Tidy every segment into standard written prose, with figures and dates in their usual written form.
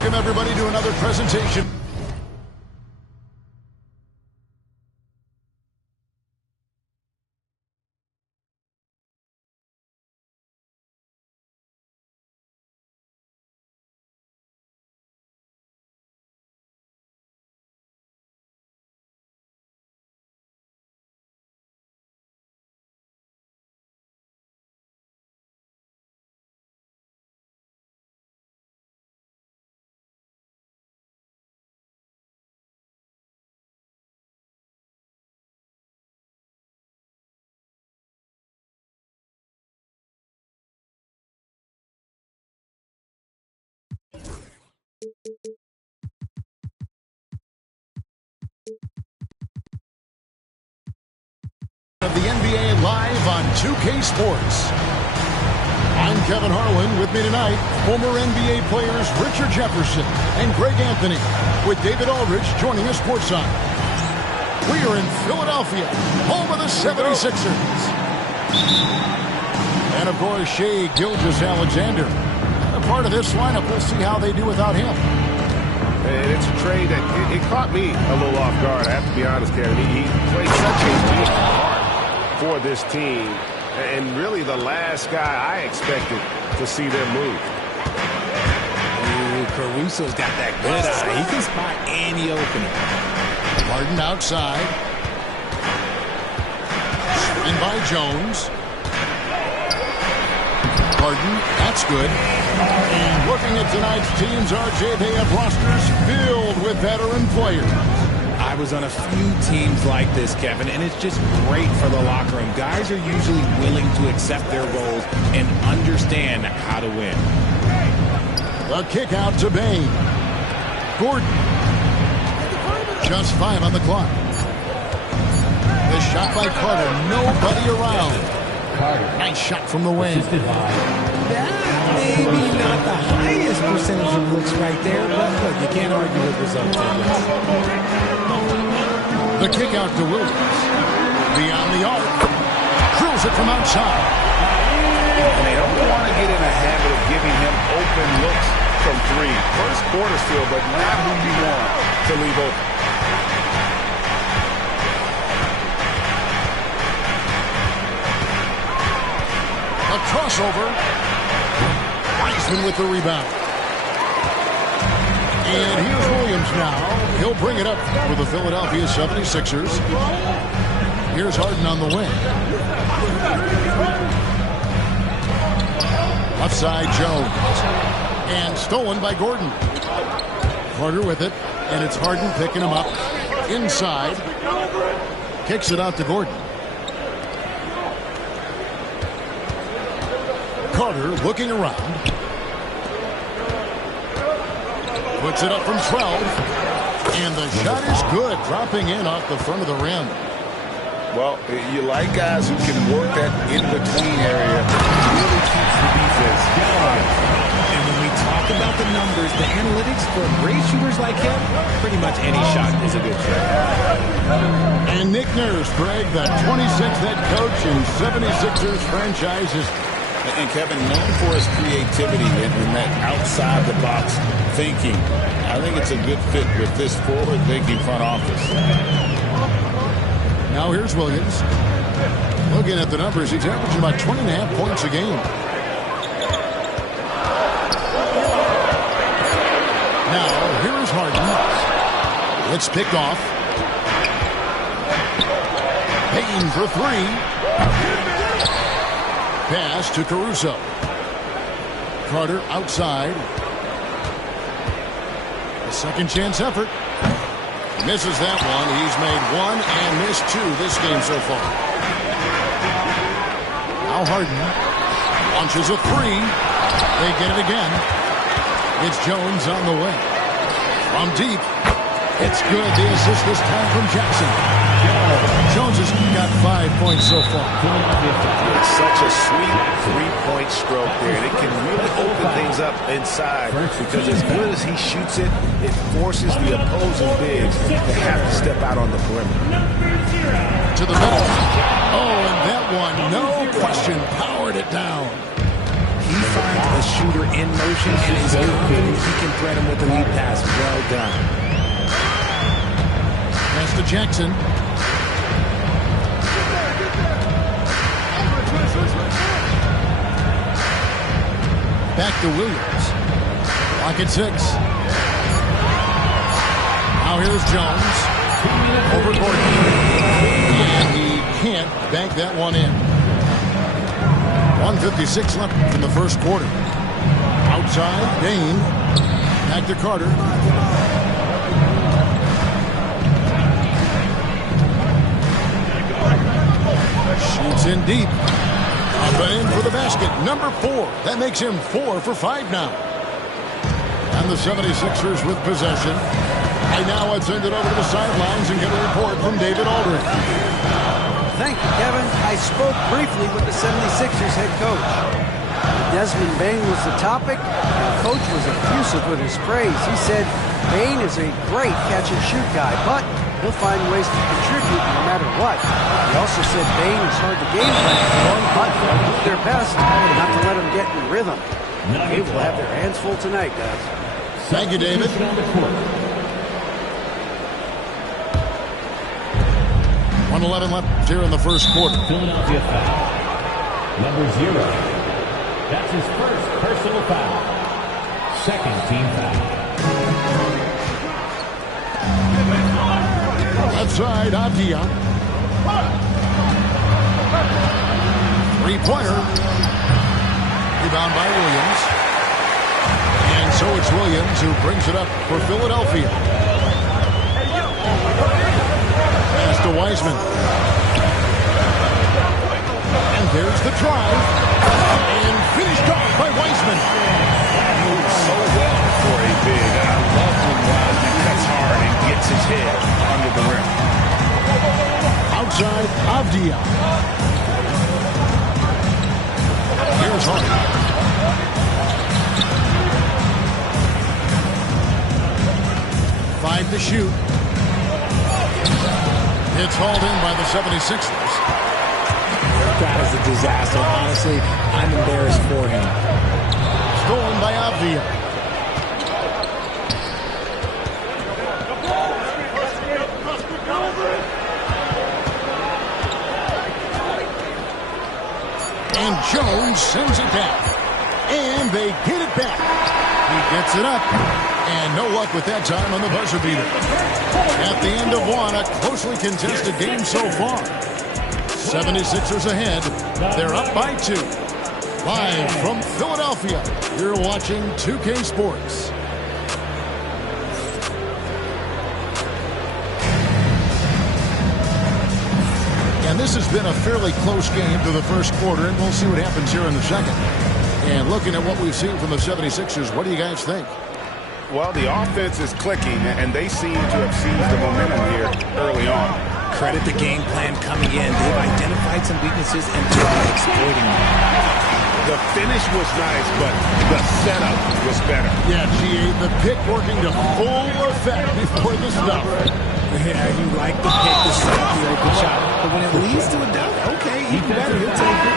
Welcome everybody to another presentation. Of the NBA live on 2K Sports. I'm Kevin Harlan. With me tonight, former NBA players Richard Jefferson and Greg Anthony, with David Aldridge joining us courtside. We are in Philadelphia, home of the 76ers. And of course, Shai Gilgeous-Alexander. A part of this lineup, we'll see how they do without him. And it's a trade that it caught me a little off guard. I have to be honest, Kevin. He played such a big part for this team, and really the last guy I expected to see them move. Ooh, Caruso's got that good eye. He can spot any opening. Harden outside. Screen by Jones. Harden, that's good. And looking at tonight's teams, RJ, they have rosters filled with veteran players. I was on a few teams like this, Kevin, and it's just great for the locker room. Guys are usually willing to accept their roles and understand how to win. The kick out to Bane. Gordon. Just 5 on the clock. The shot by Carter. Nobody around. Nice shot from the wing. Maybe not the highest percentage of looks right there, but look, you can't argue with results. The kick out to Williams. Beyond the arc. Drills it from outside. And they don't want to get in a habit of giving him open looks from three. First quarter still, but not who you want to leave open. A crossover. Wiseman with the rebound. And here's Williams now. He'll bring it up for the Philadelphia 76ers. Here's Harden on the wing. Left side, Jones. And stolen by Gordon. Carter with it. And it's Harden picking him up. Inside. Kicks it out to Gordon. Carter looking around. Puts it up from 12. And the shot is good. Dropping in off the front of the rim. Well, you like guys who can work that in-between area. Really keeps the defense going. And when we talk about the numbers, the analytics for great shooters like him, pretty much any shot is a good shot. And Nick Nurse, Greg, the 26th head coach in 76ers franchises. And Kevin, known for his creativity and that outside-the-box thinking. I think it's a good fit with this forward-thinking front office. Now here's Williams. Looking at the numbers, he's averaging about 20.5 points a game. Now, here is Harden. It's picked off. Payne for 3. Pass to Caruso. Carter outside. A second chance effort. Misses that one. He's made 1 and missed 2 this game so far. Now Harden launches a 3. They get it again. It's Jones on the way. From deep. It's good. The assist this time from Jackson. Jones has got 5 points so far. It's such a sweet three-point stroke there. It can really open things up inside because as good as he shoots it, it forces the opposing bigs to have to step out on the perimeter. To the middle. Oh, and that one, no question, powered it down. He's finds a shooter in motion and is confident he can thread him with a lead pass. Well done. Pass to Jackson. Back to Williams. Lock at 6. Now here's Jones. Over Gordon. And he can't bank that one in. 1:56 left in the first quarter. Outside, Bain. Back to Carter. Shoots in deep. Up and in for the basket. Number 4. That makes him 4 for 5 now. And the 76ers with possession. Right now, let's send it over to the sidelines and get a report from David Aldridge. Thank you, Kevin. I spoke briefly with the 76ers head coach. Desmond Bane was the topic, and the coach was effusive with his praise. He said Bane is a great catch-and-shoot guy, but he'll find ways to contribute no matter what. He also said Bane is hard to game plan for, but they'll do their best not to let him get in rhythm. They will have their hands full tonight, guys. Thank you, David. 1:11 left here in the first quarter. Philadelphia foul. Number 0. That's his first personal foul. Second team foul. Left side, Avdia. 3-pointer. Rebound by Williams. And so it's Williams who brings it up for Philadelphia. Pass to Wiseman. And there's the drive. And finished off by Wiseman. Moves so well for a big. I love when Wiseman cuts hard and gets his head under the rim. Outside, Avdia. Here's Harden. 5 to shoot. It's hauled in by the 76ers. That is a disaster. Honestly, I'm embarrassed for him. Stolen by Avdia. And Jones sends it back. And they get it back. He gets it up. And no luck with that time on the buzzer beater. At the end of one, a closely contested game so far. 76ers ahead. They're up by 2. Live from Philadelphia, you're watching 2K Sports. And this has been a fairly close game to the first quarter, and we'll see what happens here in the second. And looking at what we've seen from the 76ers, what do you guys think? Well, the offense is clicking, and they seem to have seized the momentum here early on. Credit the game plan coming in. They've identified some weaknesses and they're exploiting them. The finish was nice, but the setup was better. Yeah, GA, the pick working to full effect before the stop. Yeah, you like the pick, the setup, the open shot. But when it leads to a dunk, okay, even better, he'll take it.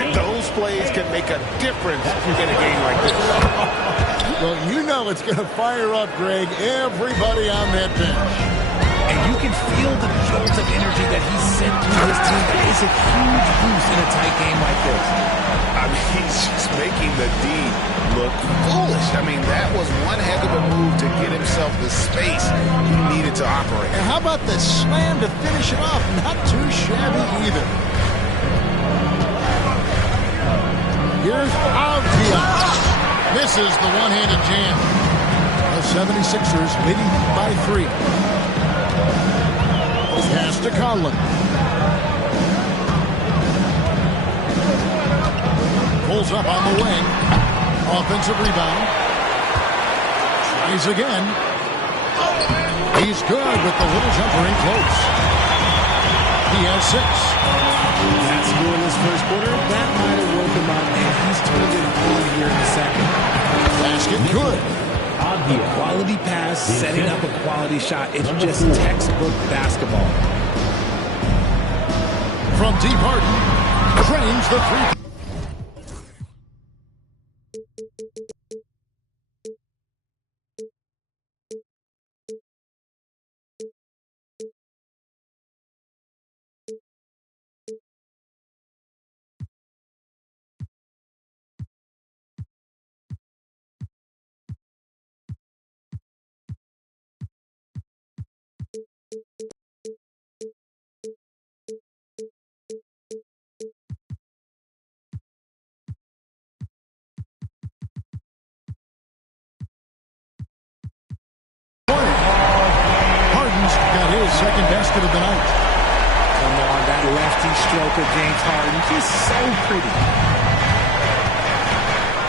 And those plays can make a difference in a game like this. Well, you know it's going to fire up, Greg, everybody on that bench. And you can feel the jolt of energy that he sent through his team. That is a huge boost in a tight game like this. I mean, he's just making the D look foolish. I mean, that was one heck of a move to get himself the space he needed to operate. And how about the slam to finish it off? Not too shabby either. Here's Avdia. Misses the one-handed jam. The 76ers leading by 3. Pass to Conlon. Pulls up on the wing. Offensive rebound. Tries again. He's good with the little jumper in close. He has 6. That scoreless first quarter, that might have woke him up, and he's turned it on here in the second. Basket good. Quality pass, setting up a quality shot. It's just textbook basketball. From deep, Harden drains the 3. dancing stroke of James Harden. Just so pretty.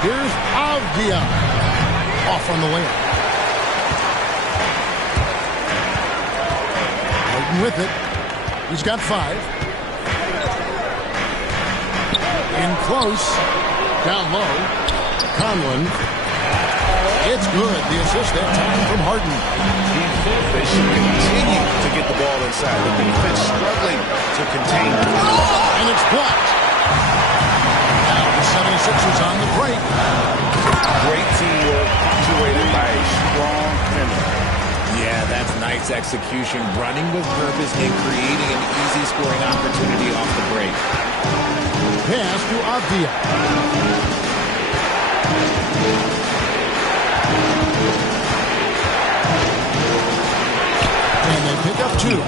Here's Avdia. Off on the layup. Harden with it. He's got 5. In close. Down low. Conlon. It's good. The assist that time from Harden. They should continue to get the ball inside. The defense struggling to contain it. And it's blocked. Now the 76ers on the break. Great teamwork punctuated by a strong finish. Yeah, that's nice execution. Running with purpose and creating an easy scoring opportunity off the break. Pass to Avdia. And they pick up 2.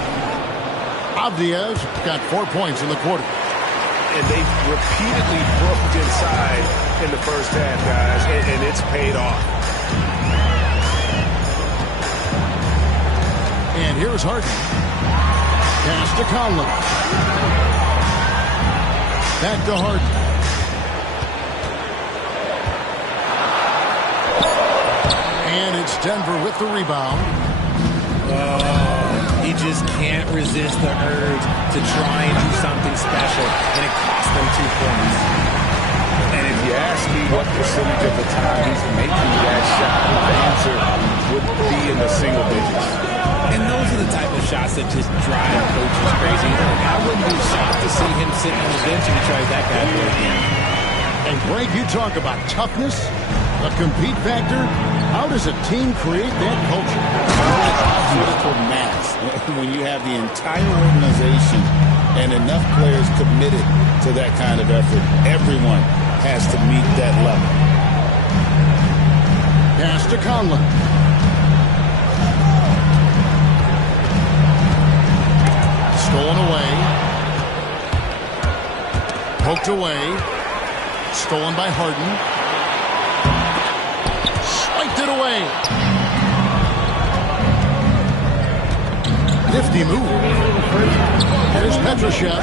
Avdia's got 4 points in the quarter. And they repeatedly broke inside in the first half, guys, and it's paid off. And here's Harden. Pass to Conlon. Back to Harden. And it's Denver with the rebound. He just can't resist the urge to try and do something special, and it cost them 2 points. And if you ask me what percentage of the time he's making that shot, my answer would be in the single digits. And those are the type of shots that just drive coaches crazy. I wouldn't be shocked to see him sitting on the bench and he tries that bad boy again. And Greg, you talk about toughness, a compete factor. How does a team create that culture? Critical mass. When you have the entire organization and enough players committed to that kind of effort, everyone has to meet that level. Pass to Conlon. Stolen away. Poked away. Stolen by Harden. Swiped it away. Nifty move. Here's Petrushev.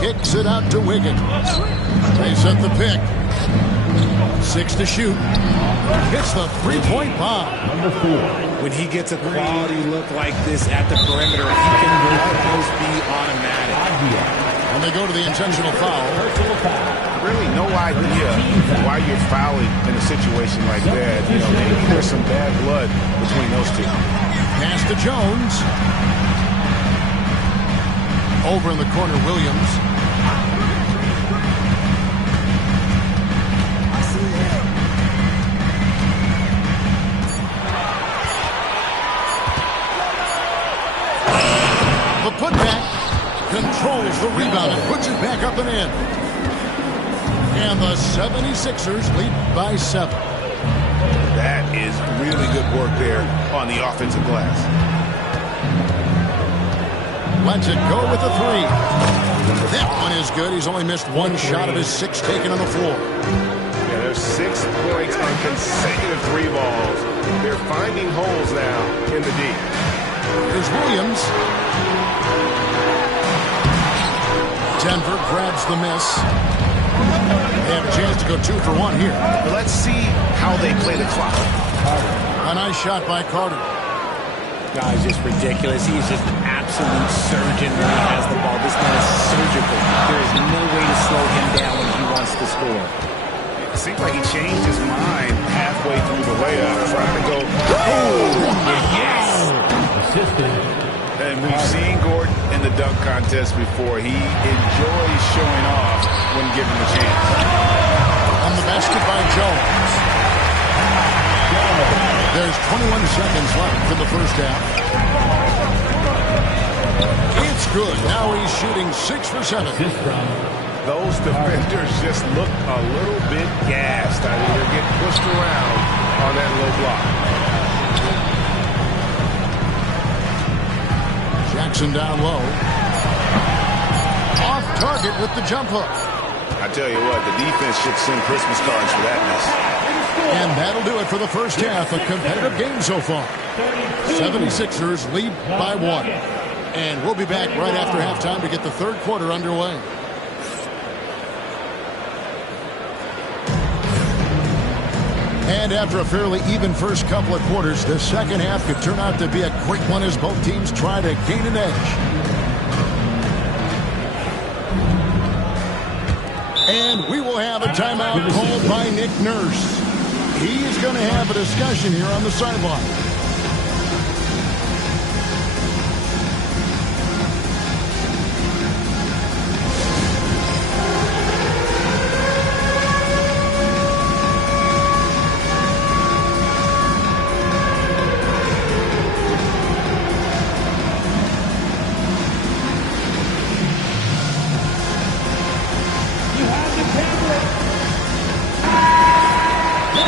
Kicks it out to Wiggins. They set the pick. 6 to shoot. Hits the three-point bomb. Number 4. When he gets a quality look like this at the perimeter, he can almost be automatic. And they go to the intentional foul. Really no idea why you're fouling in a situation like that. You know, maybe there's some bad blood between those two. Pass to Jones. Over in the corner, Williams. The putback controls the rebound and puts it back up and in. And the 76ers lead by 7. That is really good work there on the offensive glass. Lets it go with the 3. That one is good. He's only missed 1 shot of his 6 taken on the floor. Yeah, there's 6 points on consecutive 3 balls. They're finding holes now in the D. Here's Williams. Denver grabs the miss. They have a chance to go 2 for 1 here. But let's see how they play the clock. A nice shot by Carter. Guy's just ridiculous. He's just an absolute surgeon when he has the ball. This man is surgical. There is no way to slow him down when he wants to score. It seems like he changed his mind halfway through the layup, trying to go, oh, yes! Assisted. And we've seen Gordon in the dunk contest before. He enjoys showing off when given the chance. On the basket by Jones. There's 21 seconds left in the first half. It's good. Now he's shooting 6 for 7. Those defenders just look a little bit gassed. I mean, they're getting pushed around on that low block. Jackson down low. Off target with the jump hook. I tell you what, the defense should send Christmas cards for that miss. And that'll do it for the first half. A competitive game so far. 76ers lead by 1. And we'll be back right after halftime to get the third quarter underway. And after a fairly even first couple of quarters, the second half could turn out to be a quick one as both teams try to gain an edge. And we will have a timeout called by Nick Nurse. He is going to have a discussion here on the sideline.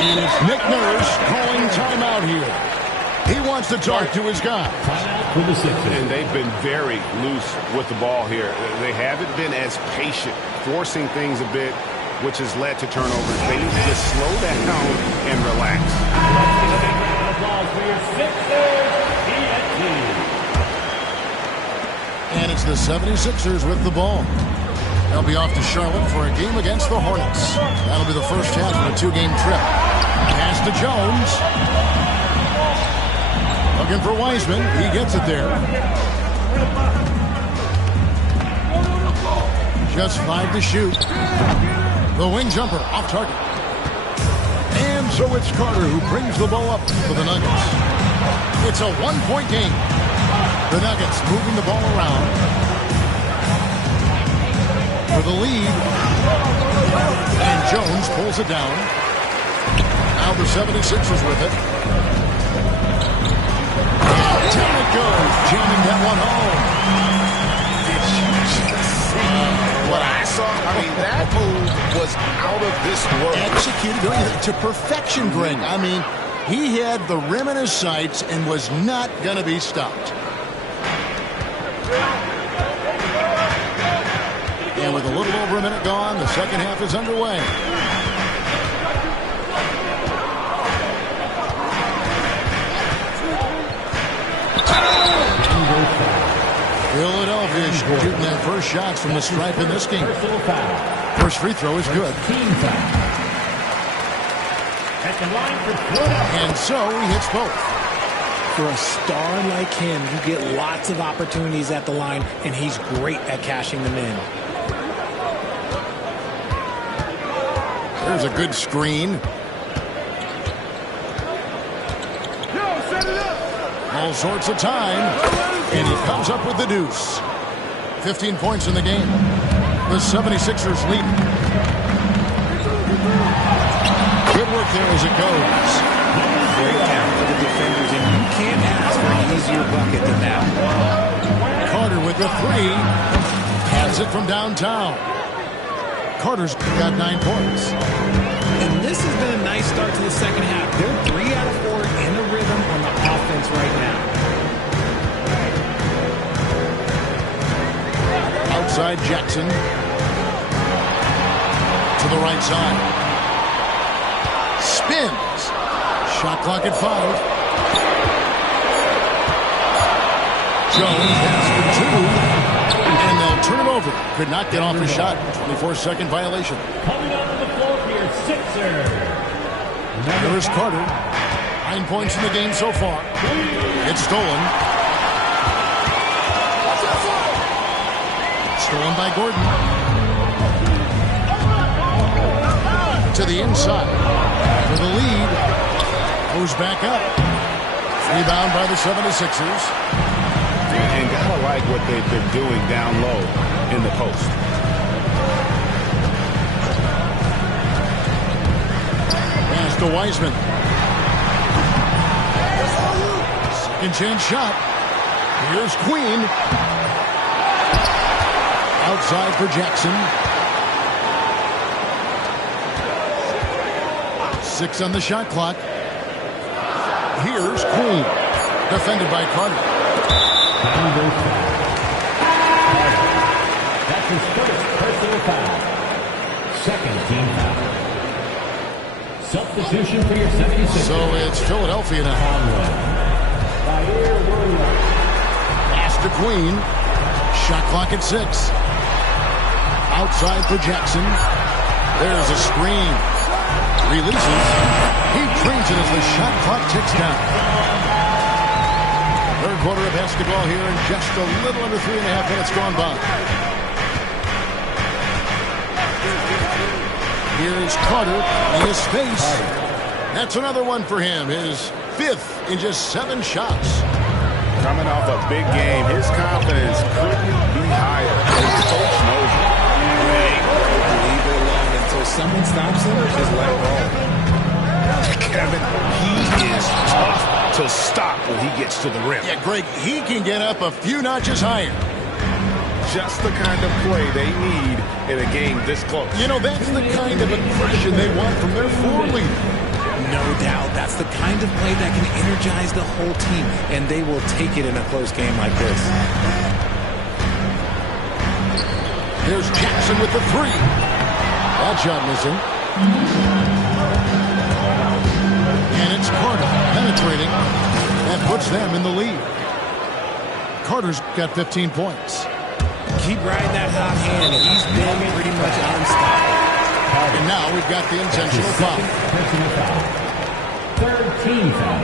And it's Nick Nurse calling timeout here. He wants to talk to his guys. And they've been very loose with the ball here. They haven't been as patient, forcing things a bit, which has led to turnovers. They need to just slow down and relax. And it's the 76ers with the ball. They'll be off to Charlotte for a game against the Hornets. That'll be the first half of a 2-game trip. Pass to Jones. Looking for Wiseman. He gets it there. Just 5 to shoot. The wing jumper off target. And so it's Carter who brings the ball up for the Nuggets. It's a 1-point game. The Nuggets moving the ball around for the lead. And Jones pulls it down. Now the 76ers with it. And down it goes. Jamming that one home. Did you just see what I saw? I mean, that move was out of this world. Executed to perfection, Greg. I mean, he had the rim in his sights and was not going to be stopped. And with a little over a minute gone, the second half is underway. Philadelphia shooting their first shots from the stripe in this game. First free throw is good. And so he hits both. For a star like him, you get lots of opportunities at the line, and he's great at cashing them in. There's a good screen. All sorts of time. And he comes up with the deuce. 15 points in the game. The 76ers lead. Good work there as it goes. Great talent for the defenders, and you can't ask for an easier bucket than that. Carter with the three. Has it from downtown. Carter's got 9 points. And this has been a nice start to the second half. They're 3 out of 4 in a rhythm on the offense right now. Outside Jackson. To the right side. Spins. Shot clock at 5. Jones has for 2. And they'll turn it over. Could not get off the shot. 24-second violation. Coming out of the floor here, Sixers. Here's Carter. 9 points in the game so far. It's stolen. Stolen by Gordon. To the inside. For the lead. Goes back up. Rebound by the 76ers. And gotta like what they've been doing down low in the post. Pass to Wiseman. Second chance shot. Here's Queen. Outside for Jackson. 6 on the shot clock. Here's Queen. Defended by Carter. That's his first personal foul. Second team foul. Substitution for your 76ers. So it's Philadelphia now. Zaire Williams. Pass to Queen. Shot clock at 6. Outside for Jackson. There's a screen. Releases. He trains it as the shot clock ticks down. Third quarter of basketball here, and just a little under 3.5 minutes gone by. Here's Carter in his face. That's another one for him. His 5th in just 7 shots. Coming off a big game, his confidence couldn't be higher. His coach knows it. Leave it alone until someone stops him. Just let it roll. Kevin, he is tough to stop when he gets to the rim. Yeah, Greg, he can get up a few notches higher. Just the kind of play they need in a game this close. You know, that's the kind of aggression they want from their floor leader. No doubt. That's the kind of play that can energize the whole team, and they will take it in a close game like this. Here's Jackson with the 3. That shot missing. And it's Carter penetrating. That puts them in the lead. Carter's got 15 points. Keep riding that hot hand. He's been pretty much unstoppable. And now we've got the intentional foul. Personal foul. Third team foul.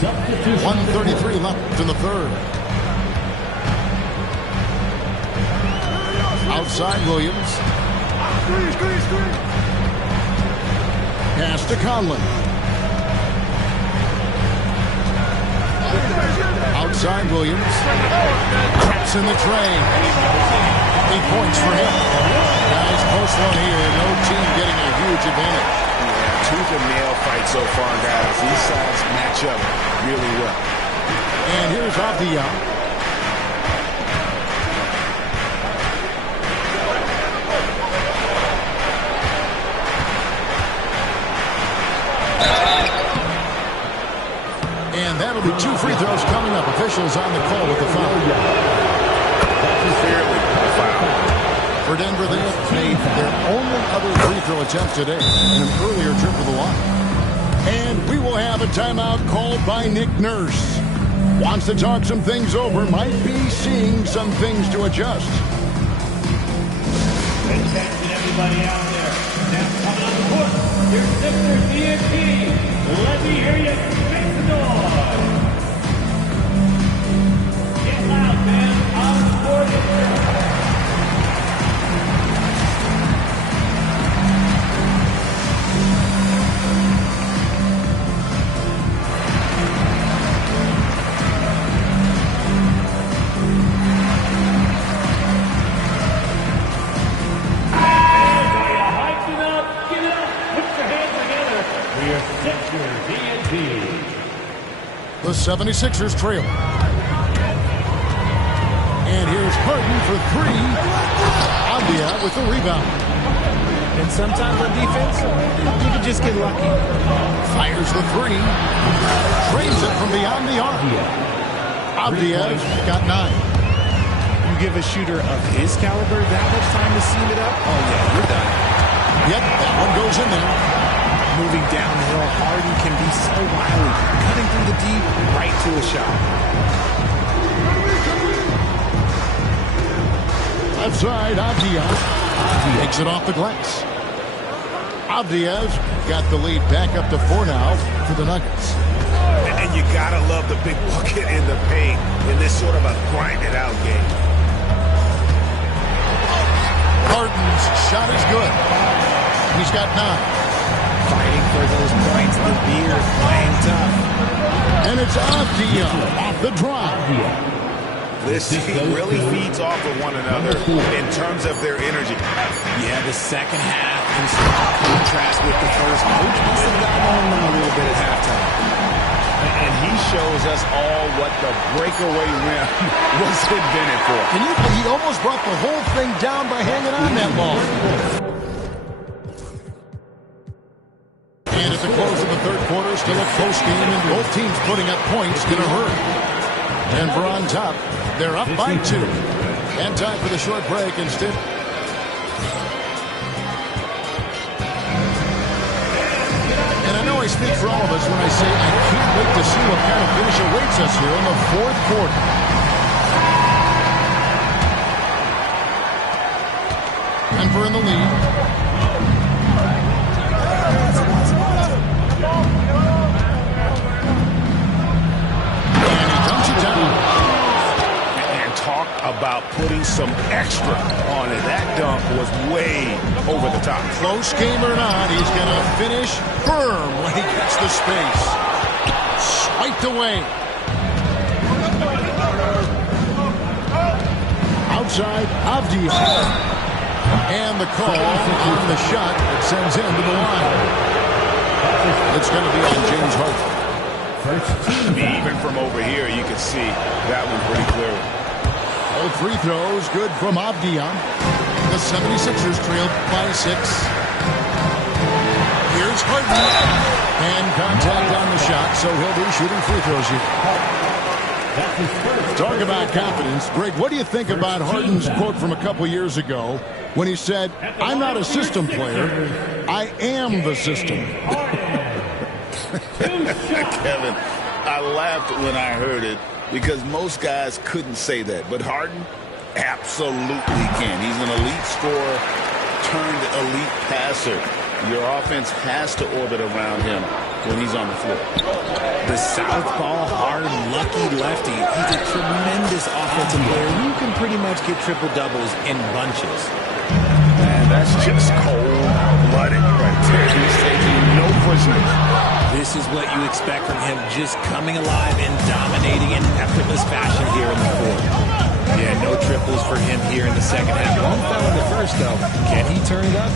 Substitution. 1:33 left in the third. Outside Williams. Pass to Conlon. Outside Williams. Traps in the train. 8 points for him. Guys, close one here. No team getting a huge advantage. Yeah, tooth and nail fight so far, guys. These sides match up really well. And here's Avdia. And that'll be 2 free throws coming up. Officials on the call with the foul. Clearly a foul. For Denver, they have made their only other free throw attempt today in an earlier trip to the line. And we will have a timeout called by Nick Nurse. Wants to talk some things over, might be seeing some things to adjust. Attention, everybody out there. Now coming on the court, your Sixers DNP. Let me hear you make the noise. Get loud, man. On the court. The 76ers trail. And here's Harden for 3. Avdia with the rebound. And sometimes on defense, you can just get lucky. Fires the 3. Trains it from beyond the arc. Avdia's got 9. You give a shooter of his caliber that much time to seam it up, oh yeah, you're done. Yep, that one goes in there. Moving downhill, Harden can be so wily, cutting through the D right to a shot. Left side, Avdia takes it off the glass. Avdia's got the lead back up to 4 now for the Nuggets. And you gotta love the big bucket in the paint in this sort of a grinded-out game. Harden's shot is good. He's got 9. Fighting for those points, the beard playing tough. And it's Avdia off the drive. This team really feeds off of one another in terms of their energy. Yeah, the second half in stark contrast with the first. Coach must have gotten on them a little bit at halftime. And he shows us all what the breakaway rim was invented for. Can you believe he almost brought the whole thing down by hanging on that ball? And at the close of the third quarter, still a close game, and both teams putting up points in a hurry. Denver on top. They're up by 2. And time for the short break instead. And I know I speak for all of us when I say I can't wait to see what kind of finish awaits us here in the fourth quarter. Denver in the lead. And he dumps it down. And talk about putting some extra on it. That dunk was way over the top. Close game or not, he's going to finish firm when he gets the space. Swiped away. Outside, Avdiya. And the call on the shot that sends him to the line. It's going to be on James Harden. Even from over here, you can see that one pretty clearly. All free throws good from Avdiya. The 76ers trail by 6. Here's Harden. And contact on the shot, so he'll be shooting free throws here. Talk about confidence. Greg, what do you think about Harden's quote from a couple years ago when he said, "I'm not a system player, I am the system"? Kevin, I laughed when I heard it because most guys couldn't say that. But Harden absolutely can. He's an elite scorer turned elite passer. Your offense has to orbit around him when he's on the floor. The southpaw, hard, lucky lefty. He's a tremendous offensive player. You can pretty much get triple-doubles in bunches. Man, that's just cold-blooded right there. He's taking no prisoners. This is what you expect from him, just coming alive and dominating in effortless fashion here in the fourth. Yeah, no triples for him here in the second half. One fell in the first, though. Can he turn it up?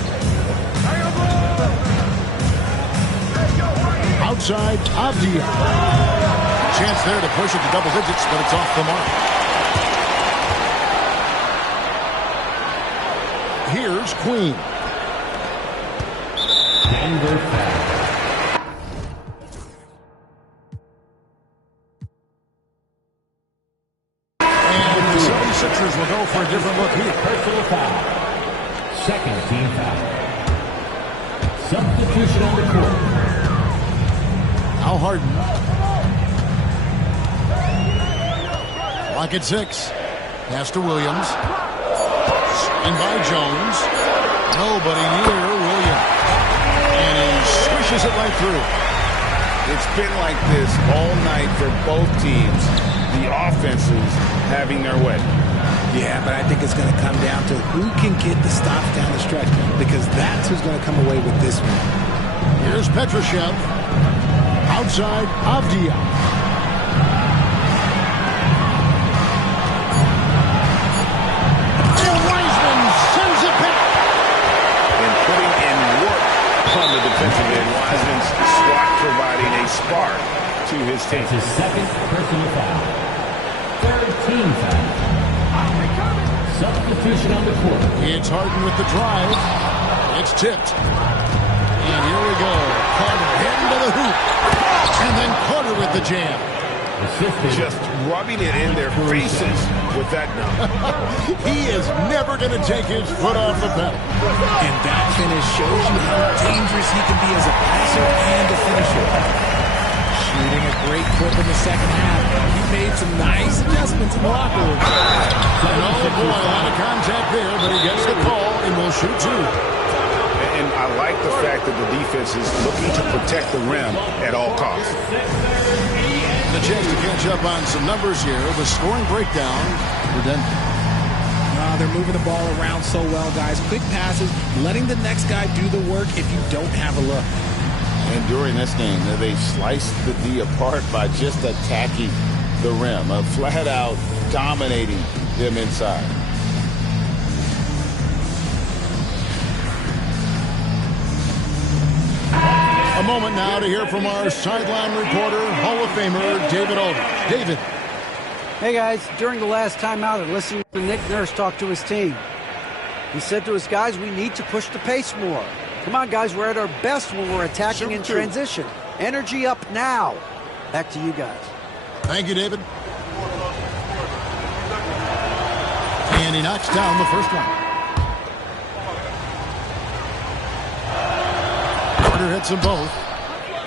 Outside, Avdiya. Chance there to push it to double digits, but it's off the mark. Here's Queen. And the 76ers will go for a different look here. Personal foul. Second team foul. Substitution on the court. Al Harden. Clock at 6. Pass to Williams. And by Jones. Nobody near Williams. And he swishes it right through. It's been like this all night for both teams. The offenses having their way. Yeah, but I think it's going to come down to who can get the stops down the stretch, because that's who's going to come away with this one. Here's Petrushev. Outside, Avdiya. And Wiseman sends it back. And putting in work from the defensive end. Wiseman's SWAT providing a spark to his team. It's his second personal foul. Third team foul. Substitution on the court. It's Harden with the drive. It's tipped. And here we go. Carter heading to the hoop. And then Carter with the jam. Just rubbing it in their faces with that dunk. He is never going to take his foot off the pedal. And that finish shows you how dangerous he can be as a passer and a finisher. Shooting a great clip in the second half. He made some nice adjustments in the locker room. Oh boy, a lot of contact there, but he gets the call and will shoot two. And I like the fact that the defense is looking to protect the rim at all costs. The chance to catch up on some numbers here. The scoring breakdown for Denver. They're moving the ball around so well, guys. Quick passes, letting the next guy do the work if you don't have a look. And during this game, they sliced the D apart by just attacking the rim, flat out dominating them inside. A moment now to hear from our sideline reporter, Hall of Famer David Aldridge. David. Hey guys, during the last timeout, I listened to Nick Nurse talk to his team. He said to his guys, we need to push the pace more. Come on, guys, we're at our best when we're attacking in transition. Energy up now. Back to you guys. Thank you, David. And he knocks down the first one. Carter hits them both.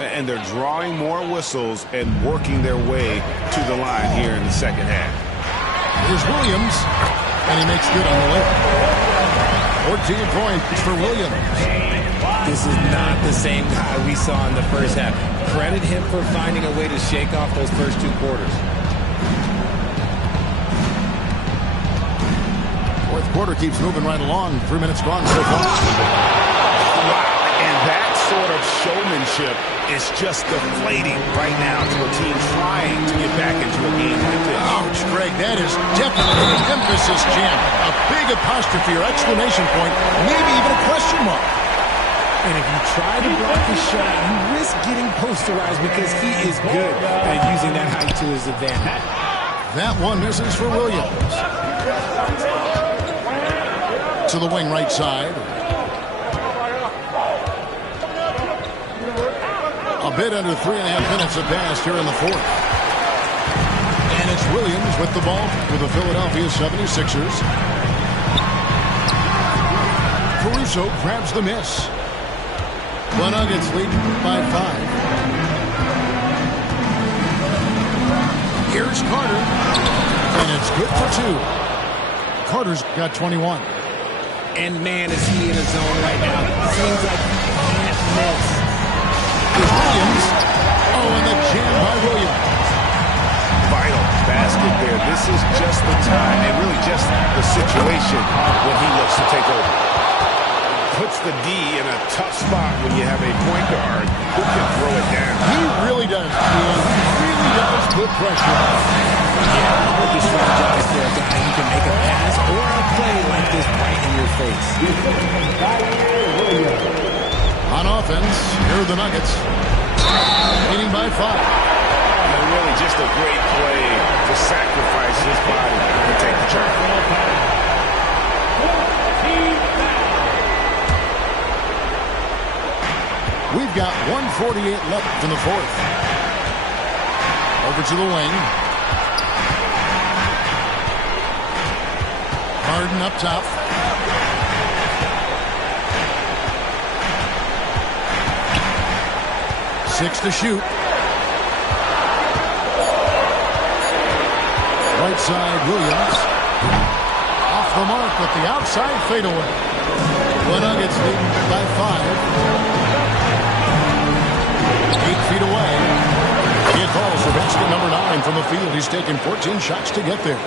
And they're drawing more whistles and working their way to the line here in the second half. Here's Williams, and he makes good on the lip. 14 points for Williams. This is not the same guy we saw in the first half. Credit him for finding a way to shake off those first 2 quarters. Fourth quarter keeps moving right along. 3 minutes gone so far. Wow, and that sort of showmanship is just deflating right now to a team trying to get back into a game like this. Ouch, Greg, that is definitely an emphasis jam. A big apostrophe or exclamation point, maybe even a question mark. And if you try to block his shot, you risk getting posterized because he is good at using that height to his advantage. That one misses for Williams. To the wing right side. A bit under 3.5 minutes have passed here in the fourth. And it's Williams with the ball for the Philadelphia 76ers. Caruso grabs the miss. The Nuggets lead by 5. Here's Carter. And it's good for 2. Carter's got 21. And man, is he in a zone right now. Seems like he can't miss. Here's Williams. Oh, and the jam by Williams. Vital basket there. This is just the time and really just the situation when he looks to take over. Puts the D in a tough spot when you have a point guard who can throw it down. He really does. He really does put pressure on. Yeah, with the strategize for a guy who can make a pass or a play like this right in your face. On offense, here are the Nuggets. Leading by 5. And really just a great play to sacrifice his body and take the charge. We've got 1:48 left in the fourth. Over to the wing. Harden up top. Six to shoot. Right side, Williams. Off the mark with the outside fadeaway. The Nuggets lead by 5. 8 feet away. He calls for basket number 9 from the field. He's taken 14 shots to get there.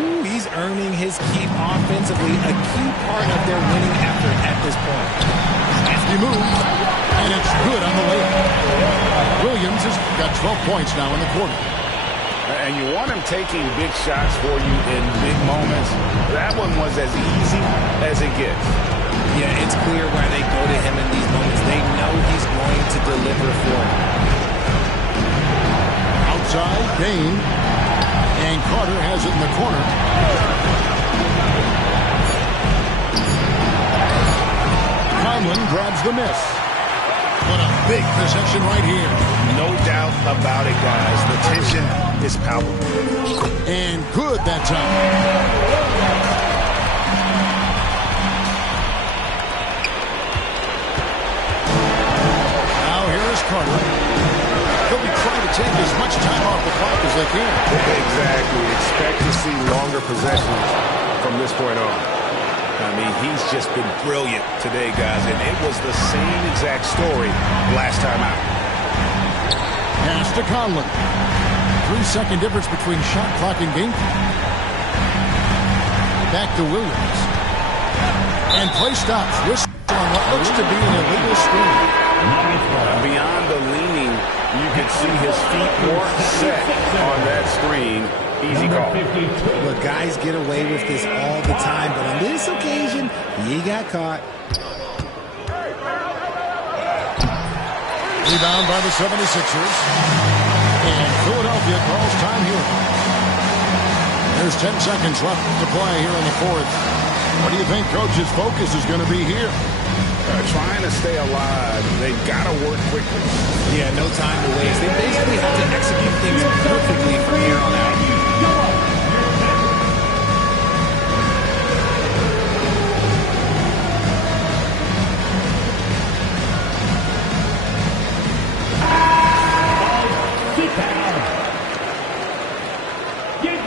Ooh, he's earning his keep offensively, a key part of their winning effort at this point. He moves, and it's good on the layup. Williams has got 12 points now in the quarter. And you want him taking big shots for you in big moments. That one was as easy as it gets. Yeah, it's clear why they go to him in these moments. They know he's going to deliver for them. Outside, Bain. And Carter has it in the corner. Conlon grabs the miss. What a big possession right here. No doubt about it, guys. The tension is palpable. And good that time. Carter. They'll be trying to take as much time off the clock as they can. Exactly. Expect to see longer possessions from this point on. I mean, he's just been brilliant today, guys, and it was the same exact story last time out. Pass to Conlon. 3-second difference between shot clock and game clock. Back to Williams. And play stops. Whistle on what looks to be an illegal screen. Beyond the leaning, you can see his feet weren't set on that screen. Easy call. Look, guys get away with this all the time, but on this occasion, he got caught. Rebound by the 76ers. And Philadelphia calls time here. There's 10 seconds left to play here in the fourth. What do you think Coach's focus is going to be here? Trying to stay alive. They've got to work quickly. Yeah, no time to waste. They basically have to execute things perfectly from here on out.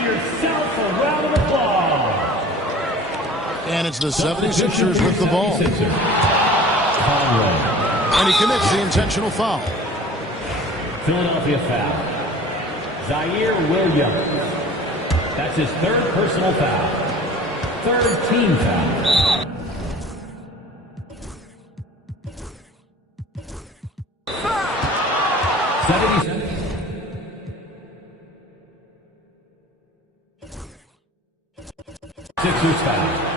yourself a round of applause. And it's the 76ers with the ball. Conway. And he commits the intentional foul. Philadelphia foul. Zaire Williams. That's his third personal foul. Third team foul. Sixers foul.